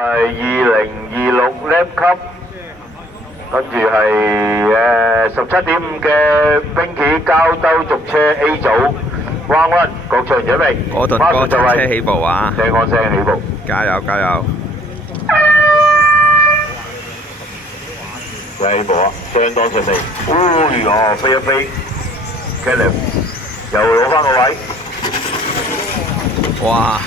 2026 Lap Cup，跟住係17.5嘅冰企膠兜續車 A 組，Round One，各場準備。我頓哥就車起步啊！聽我聲起步，加油加油！起步啊，相當順利。哦，飛一飛 ，Caleb 又攞翻個位。哇！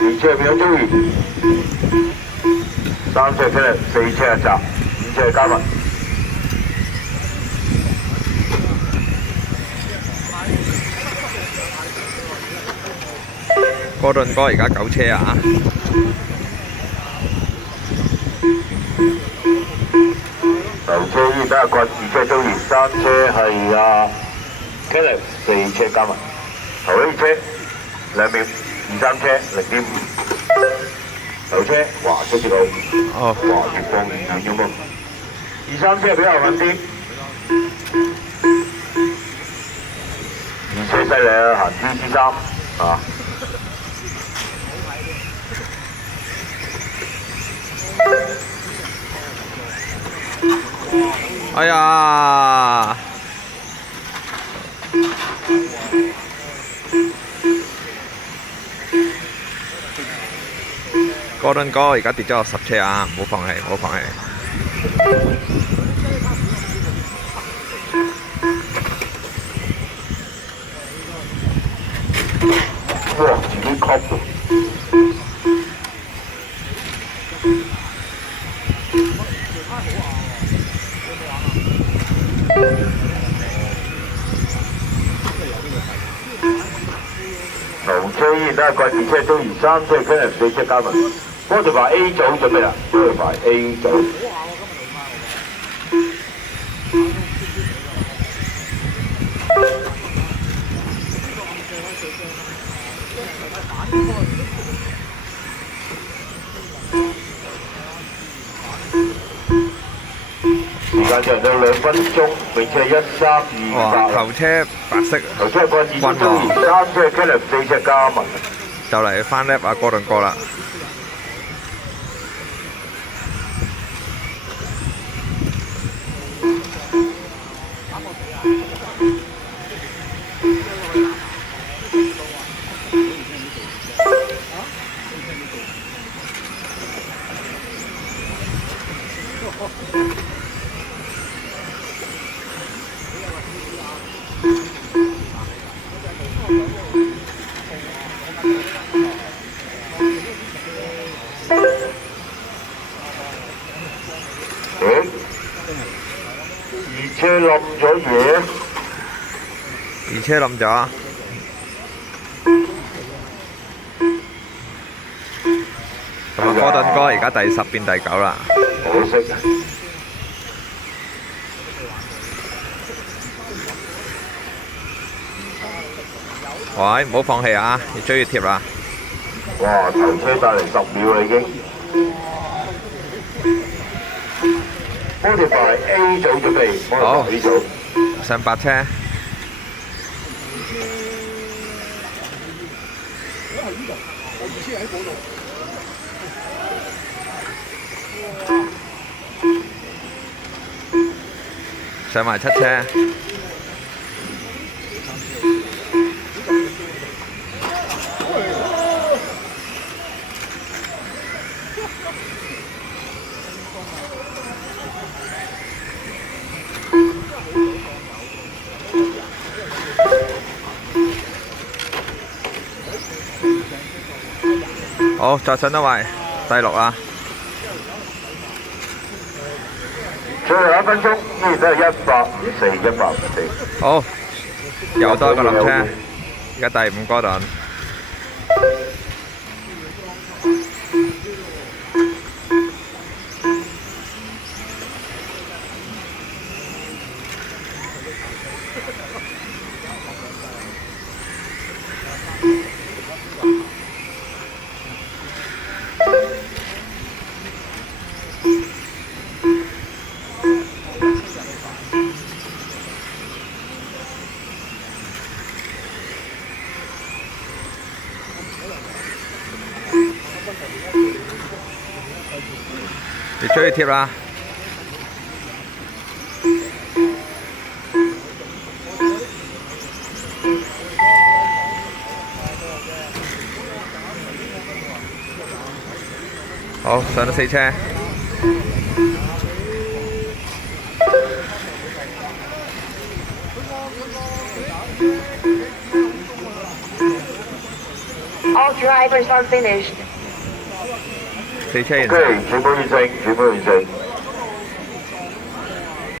二車變咗中意，三車 Caleb，四車阿澤，五車嘉文。哥頓哥而家9車啊！頭車依家係二車中意，三車係阿 Caleb，四車嘉文。頭呢車兩秒2、3車0.5。頭車哇出接路，哇越放越遠咁喎。2、3車比較穩啲。二車犀利啊，行 TC3啊！哎呀！哥頓哥而家跌咗落10車啊！唔好放棄，唔好放棄。哇！自己 cut 到。頭車依然都係貴，二車中二，三車 Caleb，四車嘉文。波條牌 A 組準備啦，波條牌 A 組。時間就到2分鐘，並且1328。哇！頭車白色頭車貴二車中二，三車 Caleb，四車嘉文。就嚟翻 lap 啊！哥頓哥啦。二車冧咗嘢，二車冧咗。同埋哥頓哥而家第10變第9啦。可惜。喂，唔好放棄啊！越追越貼啦。哇！頭車帶嚟10秒啦已經。摩條牌 A 組準備，摩條牌 A 組。上8車。上埋7車。好，再上一位，第6啊！最後1分鐘，依然都係104。好，又多一個冧車，而家第5哥頓。你追貼啦。好，上到4車。All drivers are finished. 4車完成。OK，轉保完成，轉保完成。